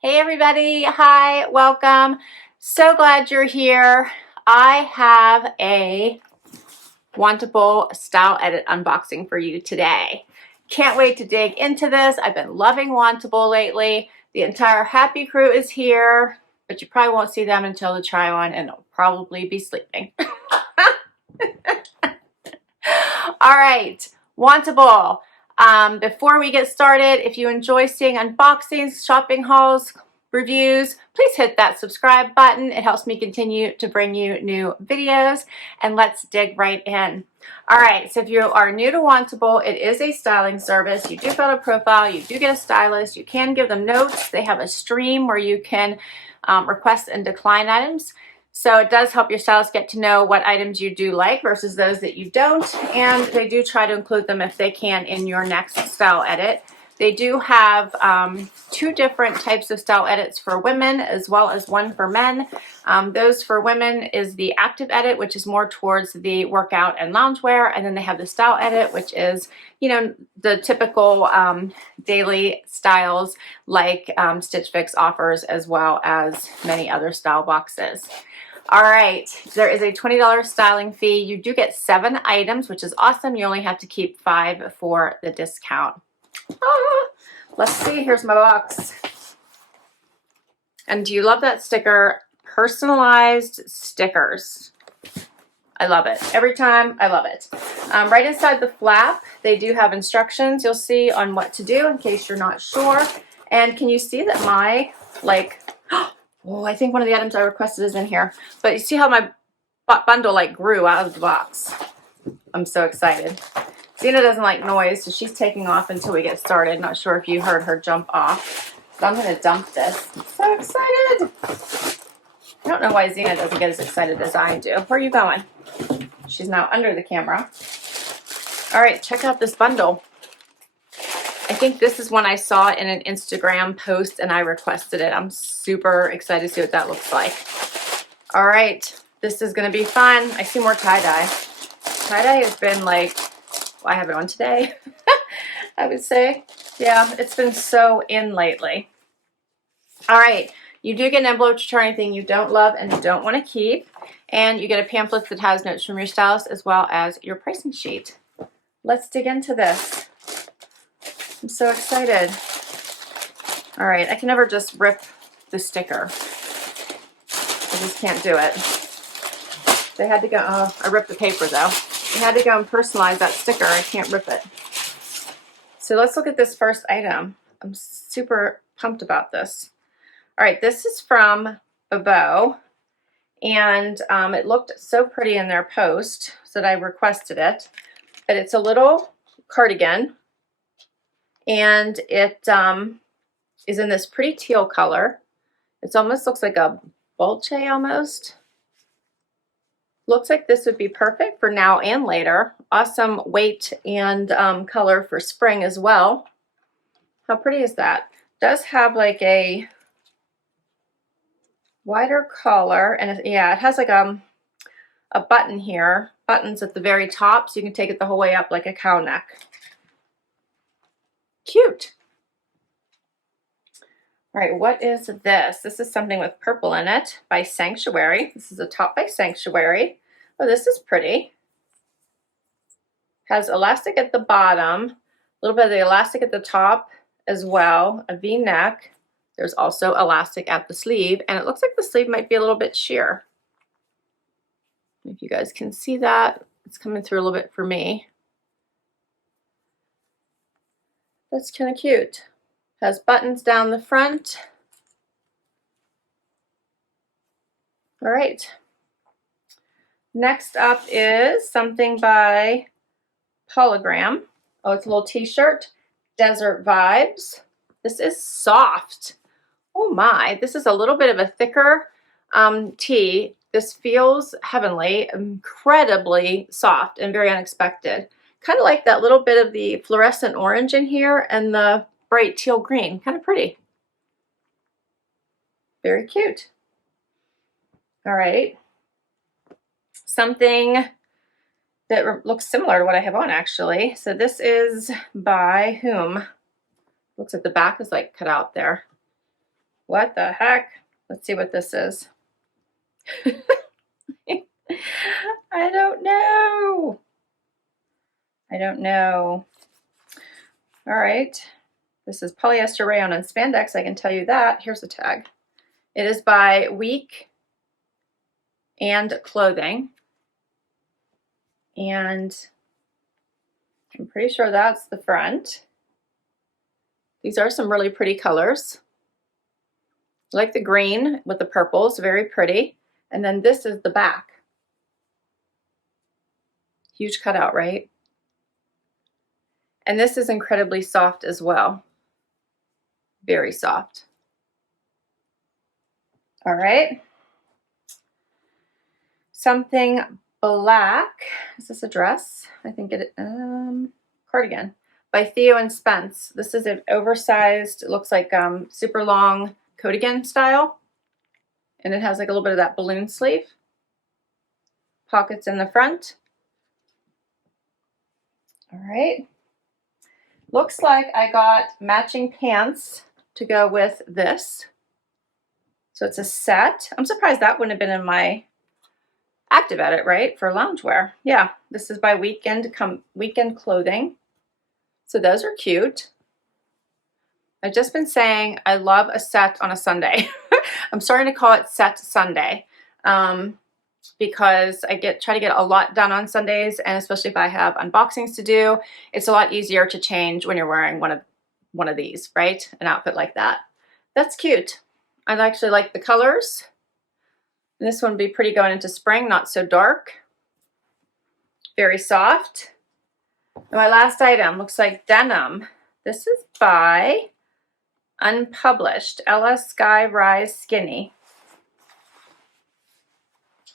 Hey everybody, hi, welcome. So glad you're here. I have a Wantable Style edit unboxing for you today. Can't wait to dig into this. I've been loving Wantable lately. The entire Happy crew is here, but you probably won't see them until the try on and they'll probably be sleeping. All right, Wantable. Before we get started, if you enjoy seeing unboxings, shopping hauls, reviews, please hit that subscribe button. It helps me continue to bring you new videos, and let's dig right in. All right, so if you are new to Wantable, it is a styling service. You do build a profile, you do get a stylist, you can give them notes. They have a stream where you can request and decline items. So it does help your stylist get to know what items you do like versus those that you don't, and they do try to include them if they can in your next style edit. They do have two different types of style edits for women as well as one for men. Those for women is the active edit, which is more towards the workout and loungewear, and then they have the style edit, which is, you know, the typical daily styles like Stitch Fix offers, as well as many other style boxes. All right, there is a $20 styling fee. You do get 7 items, which is awesome. You only have to keep 5 for the discount. Let's see, here's my box. And do you love that sticker? Personalized stickers. I love it. Every time, I love it. Right inside the flap, they do have instructions you'll see on what to do in case you're not sure. And can you see that my, oh, I think one of the items I requested is in here. But you see how my bundle grew out of the box. I'm so excited. Zena doesn't like noise, so she's taking off until we get started. Not sure if you heard her jump off. But I'm going to dump this. I'm so excited. I don't know why Zena doesn't get as excited as I do. Where are you going? She's now under the camera. All right, check out this bundle. I think this is one I saw in an Instagram post and I requested it. I'm super excited to see what that looks like. All right, this is gonna be fun. I see more tie-dye. Tie-dye has been well, I have it on today, I would say. Yeah, it's been so in lately. All right, you do get an envelope to try anything you don't love and don't wanna keep. And you get a pamphlet that has notes from your stylist as well as your pricing sheet. Let's dig into this. I'm so excited. All right, I can never just rip the sticker. I just can't do it. They had to go, oh, I ripped the paper though. They had to go and personalize that sticker. I can't rip it. So let's look at this first item. I'm super pumped about this. All right, this is from Bobeau. And it looked so pretty in their post so that I requested it. But it's a little cardigan. And it is in this pretty teal color. It almost looks like a bolche almost. Looks like this would be perfect for now and later. Awesome weight and color for spring as well. How pretty is that? It does have like a wider collar, and yeah, it has like a button here. Buttons at the very top, so you can take it the whole way up like a cow neck. Cute. All right, what is this? This is something with purple in it by Sanctuary. This is a top by Sanctuary. Oh, this is pretty. Has elastic at the bottom, a little bit of the elastic at the top as well, a V-neck. There's also elastic at the sleeve, and it looks like the sleeve might be a little bit sheer. If you guys can see that, it's coming through a little bit for me. That's kind of cute. Has buttons down the front. All right. Next up is something by Polagram. Oh, it's a little t-shirt. Desert Vibes. This is soft. Oh my, this is a little bit of a thicker tee. This feels heavenly, incredibly soft and very unexpected. Kind of like that little bit of the fluorescent orange in here and the bright teal green. Kind of pretty. Very cute. All right. Something that looks similar to what I have on actually. So this is by whom? Looks like the back is like cut out there. What the heck? Let's see what this is. I don't know. I don't know. All right. This is polyester rayon and spandex. I can tell you that. Here's the tag. It is by Week and Clothing. And I'm pretty sure that's the front. These are some really pretty colors. I like the green with the purples, very pretty. And then this is the back. Huge cutout, right? And this is incredibly soft as well. Very soft. All right. Something black. Is this a dress? I think it Cardigan by Theo and Spence. This is an oversized, it looks like super long Cardigan style. And it has like a little bit of that balloon sleeve. Pockets in the front. All right. Looks like I got matching pants to go with this. So it's a set. I'm surprised that wouldn't have been in my active edit, right? For loungewear. Yeah, this is by Weekend Clothing. So those are cute. I've just been saying I love a set on a Sunday. I'm starting to call it Set Sunday because I try to get a lot done on Sundays, and especially if I have unboxings to do, it's a lot easier to change when you're wearing one of these, right? An outfit like that. That's cute. I actually like the colors. This one would be pretty going into spring, not so dark. Very soft. And my last item looks like denim. This is by Unpublished, Ella Sky Rise Skinny.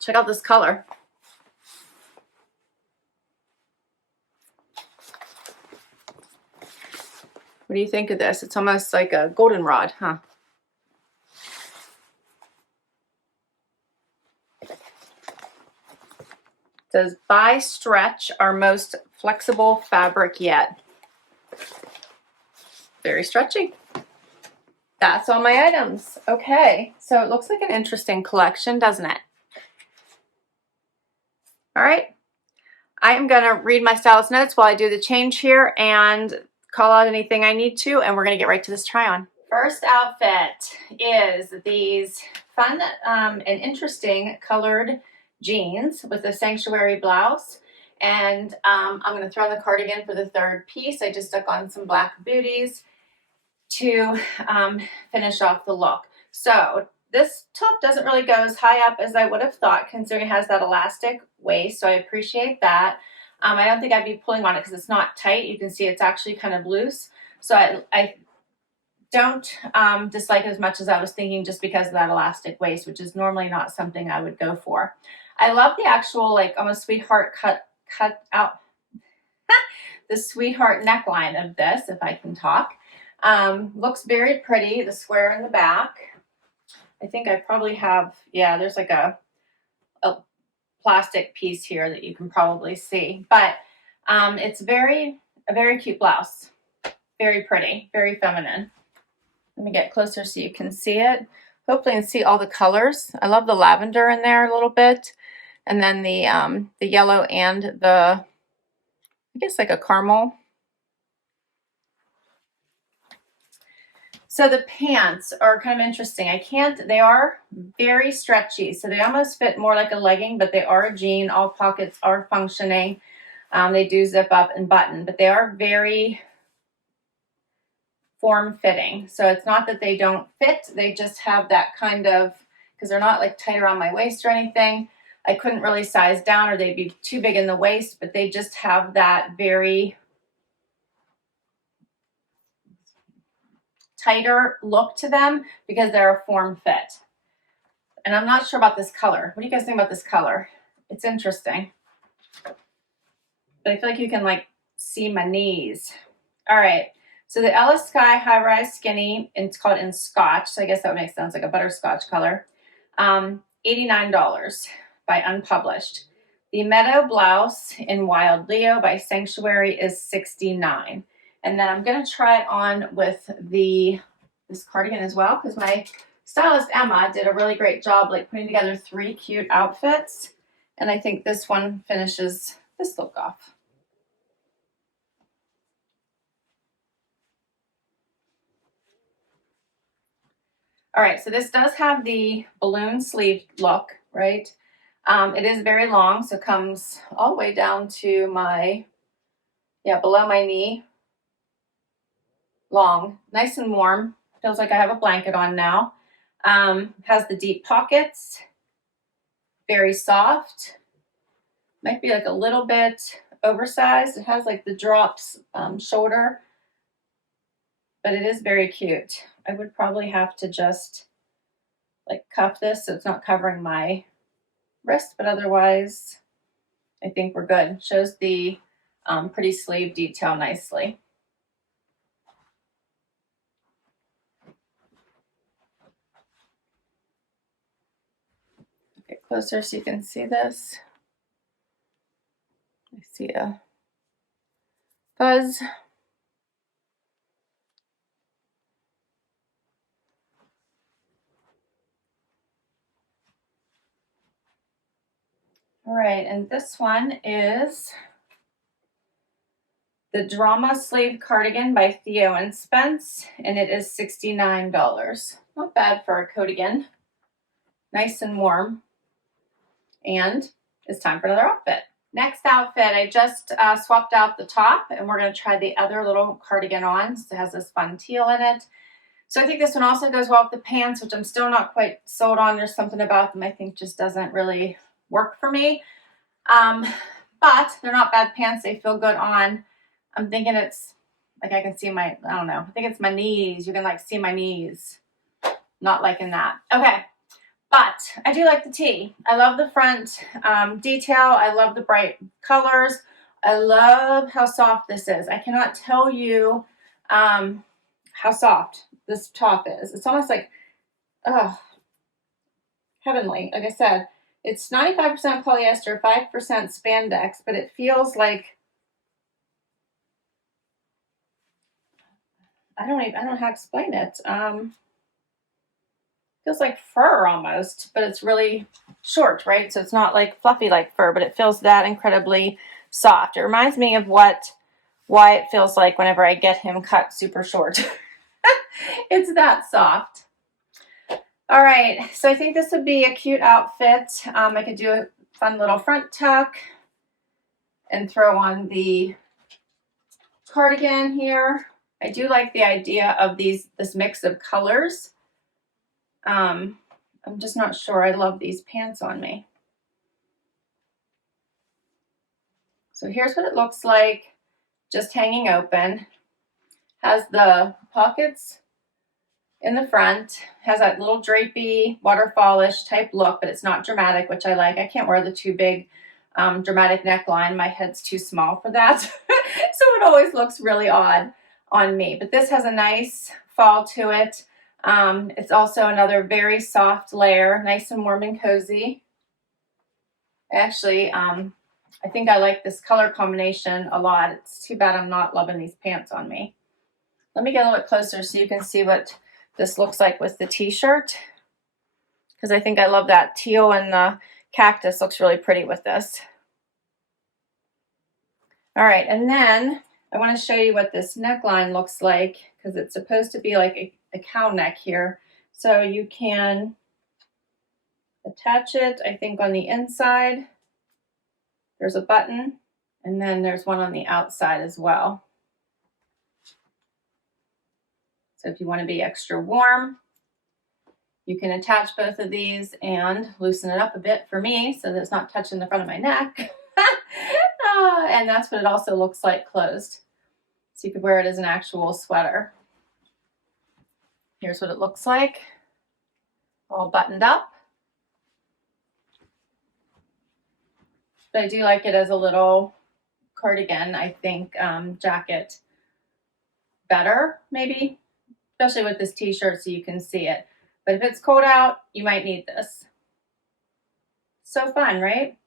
Check out this color. What do you think of this? It's almost like a goldenrod, huh? It says, by Stretch, our most flexible fabric yet. Very stretchy. That's all my items. Okay, so it looks like an interesting collection, doesn't it? All right, I am gonna read my stylist notes while I do the change here and call out anything I need to, and we're gonna get right to this try on. First outfit is these fun and interesting colored jeans with a sanctuary blouse. And I'm going to throw in the cardigan for the third piece. I just stuck on some black booties to finish off the look. So this top doesn't really go as high up as I would have thought, considering it has that elastic waist, so I appreciate that. I don't think I'd be pulling on it because it's not tight. You can see it's actually kind of loose. So I don't dislike it as much as I was thinking, just because of that elastic waist, which is normally not something I would go for. I love the actual like almost sweetheart cut out the sweetheart neckline of this, if I can talk. Looks very pretty, the square in the back. I think I probably have, yeah, there's like a plastic piece here that you can probably see, but it's a very cute blouse. Very pretty, very feminine. Let me get closer so you can see it. Hopefully you can see all the colors. I love the lavender in there a little bit. And then the yellow and the, I guess like a caramel. So the pants are kind of interesting. They are very stretchy. So they almost fit more like a legging, but they are a jean. All pockets are functioning. They do zip up and button, but they are very form-fitting. So it's not that they don't fit. They just have that kind of, because they're not like tight around my waist or anything. I couldn't really size down or they'd be too big in the waist, but they just have that very tighter look to them because they're a form fit. And I'm not sure about this color. What do you guys think about this color? It's interesting. But I feel like you can like see my knees. All right. So the Ella Sky High Rise Skinny, it's called in Scotch. So I guess that would make sense, like a butterscotch color. $89 by Unpublished. The Meadow Blouse in Wild Leo by Sanctuary is $69. And then I'm going to try it on with the this cardigan as well, because my stylist Emma did a really great job like putting together 3 cute outfits, and I think this one finishes this look off. All right, so this does have the balloon sleeve look, right? It is very long, so it comes all the way down to my, below my knee. Long, nice and warm. Feels like I have a blanket on now. Has the deep pockets, very soft. Might be like a little bit oversized. It has like the drops shoulder, but it is very cute. I would probably have to just like cuff this so it's not covering my wrist, but otherwise I think we're good. Shows the pretty sleeve detail nicely. Get closer so you can see this. I see a fuzz. All right, and this one is the Drama Sleeve Cardigan by Theo and Spence, and it is $69. Not bad for a cardigan. Nice and warm. And it's time for another outfit. Next outfit, I just swapped out the top, and we're going to try the other little cardigan on. So it has this fun teal in it. So I think this one also goes well with the pants, which I'm still not quite sold on. There's something about them I think just doesn't really work for me. But they're not bad pants. They feel good on. I'm thinking it's like I can see my, I don't know. I think it's my knees. You can like see my knees. Not liking that. Okay. But I do like the tee. I love the front detail. I love the bright colors. I love how soft this is. I cannot tell you how soft this top is. It's almost like, heavenly. Like I said, it's 95% polyester, 5% spandex, but it feels like, I don't know how to explain it. Feels like fur almost, but it's really short, right? So it's not like fluffy like fur, but it feels that incredibly soft. It reminds me of why it feels like whenever I get him cut super short. It's that soft. All right, so I think this would be a cute outfit. I could do a fun little front tuck and throw on the cardigan here. I do like the idea of this mix of colors. I'm just not sure I love these pants on me. So here's what it looks like, just hanging open. Has the pockets in the front, has that little drapey, waterfallish type look, but it's not dramatic, which I like. I can't wear the too big dramatic neckline. My head's too small for that. So it always looks really odd on me. But this has a nice fall to it. It's also another very soft layer, nice and warm and cozy. Actually, I think I like this color combination a lot. It's too bad I'm not loving these pants on me. Let me get a little bit closer so you can see what this looks like with the t-shirt, because I think I love that teal, and the cactus looks really pretty with this. All right, and then I want to show you what this neckline looks like, because it's supposed to be like a cow neck here. So you can attach it, I think, on the inside. There's a button, and then there's one on the outside as well. So if you want to be extra warm, you can attach both of these and loosen it up a bit for me so that it's not touching the front of my neck. And that's what it also looks like closed. So you could wear it as an actual sweater. Here's what it looks like, all buttoned up. But I do like it as a little cardigan, I think, jacket better, maybe. Especially with this t-shirt so you can see it. But if it's cold out, you might need this. So fun, right?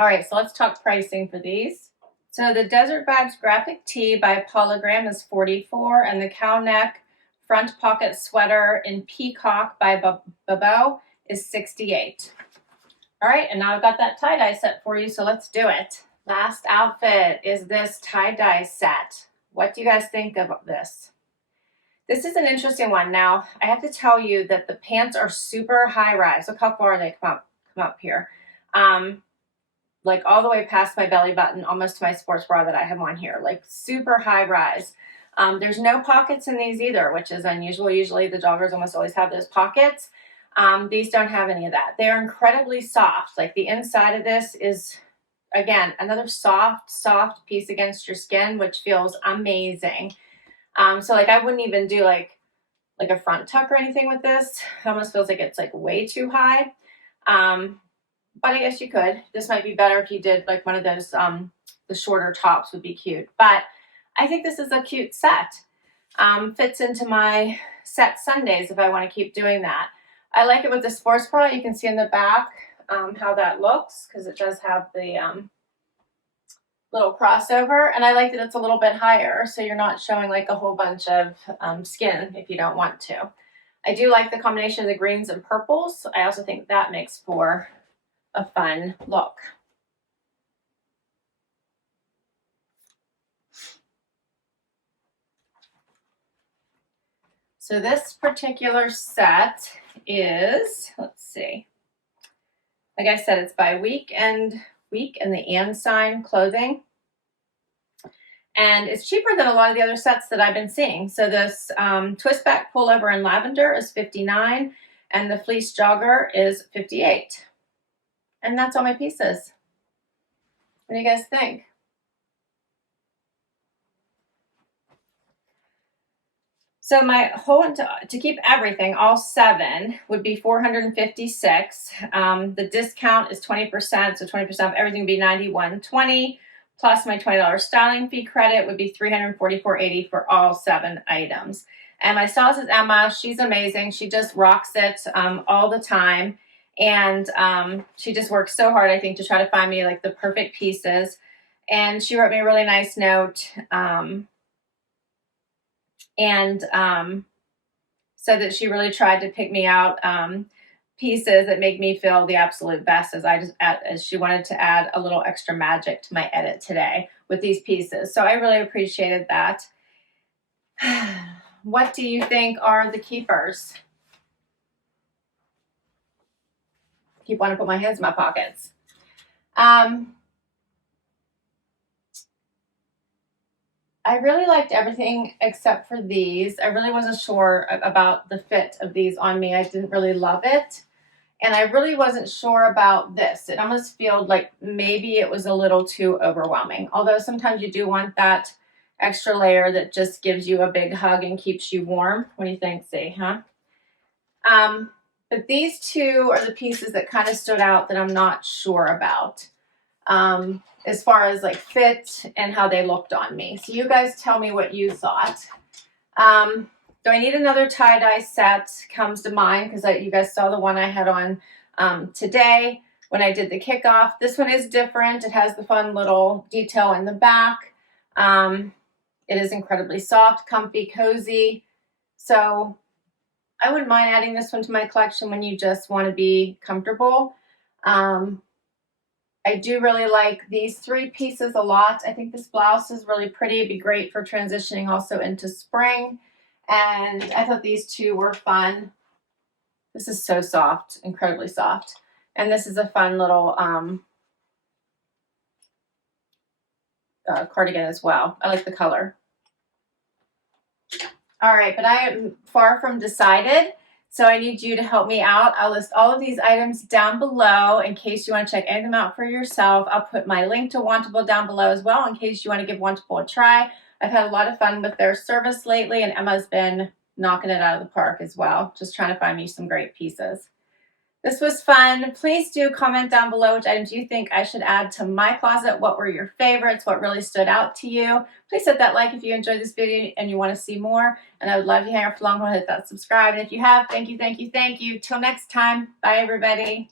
All right, so let's talk pricing for these. So the Desert Vibes graphic tee by Polagram is $44, and the cow neck front pocket sweater in Peacock by Bobeau is $68. All right, and now I've got that tie-dye set for you, so let's do it. Last outfit is this tie-dye set. What do you guys think of this? This is an interesting one. Now, I have to tell you that the pants are super high-rise. Look how far they come up here. Like all the way past my belly button, almost to my sports bra that I have on here, like super high-rise. There's no pockets in these either, which is unusual. Usually the joggers almost always have those pockets. These don't have any of that. They're incredibly soft. Like the inside of this is, again, another soft piece against your skin, which feels amazing. So like I wouldn't even do like a front tuck or anything with this. It almost feels like it's like way too high. But I guess you could. This might be better if you did like one of those, the shorter tops would be cute. But I think this is a cute set. Fits into my set Sundays if I want to keep doing that. I like it with the sports bra. You can see in the back how that looks because it does have the little crossover. And I like that it's a little bit higher so you're not showing like a whole bunch of skin if you don't want to. I do like the combination of the greens and purples. I also think that makes for a fun look. So this particular set is, let's see, like I said, it's by Week and the And Sign Clothing. And it's cheaper than a lot of the other sets that I've been seeing. So this twist back pullover in lavender is $59 and the fleece jogger is $58. And that's all my pieces. What do you guys think? So my whole, to keep everything, all 7, would be $456. The discount is 20%, so 20% of everything would be $91.20, plus my $20 styling fee credit would be $344.80 for all 7 items. And my stylist is Emma. She's amazing. She just rocks it all the time. And she just works so hard, I think, to try to find me like the perfect pieces. And she wrote me a really nice note. Said that she really tried to pick me out pieces that make me feel the absolute best as she wanted to add a little extra magic to my edit today with these pieces. So I really appreciated that. What do you think are the keepers? Keep wanting to put my hands in my pockets. I really liked everything except for these. I really wasn't sure about the fit of these on me. I didn't really love it. And I really wasn't sure about this. It almost felt like maybe it was a little too overwhelming. Although sometimes you do want that extra layer that just gives you a big hug and keeps you warm. What do you think, Z, huh? But these 2 are the pieces that kind of stood out that I'm not sure about. As far as like fit and how they looked on me. So you guys tell me what you thought. Do I need another tie-dye set? Comes to mind because you guys saw the one I had on today when I did the kickoff. This one is different. It has the fun little detail in the back. It is incredibly soft, comfy, cozy. So I wouldn't mind adding this one to my collection when you just want to be comfortable. I do really like these 3 pieces a lot. I think this blouse is really pretty. It'd be great for transitioning also into spring. And I thought these 2 were fun. This is so soft, incredibly soft. And this is a fun little cardigan as well. I like the color. All right, but I am far from decided. So I need you to help me out. I'll list all of these items down below in case you want to check any of them out for yourself. I'll put my link to Wantable down below as well in case you want to give Wantable a try. I've had a lot of fun with their service lately, and Emma's been knocking it out of the park as well, just trying to find me some great pieces. This was fun. Please do comment down below which items you think I should add to my closet. What were your favorites? What really stood out to you? Please hit that like if you enjoyed this video and you want to see more. And I would love you to hang out for long. Hit that subscribe. And if you have, thank you, thank you, thank you. Till next time. Bye, everybody.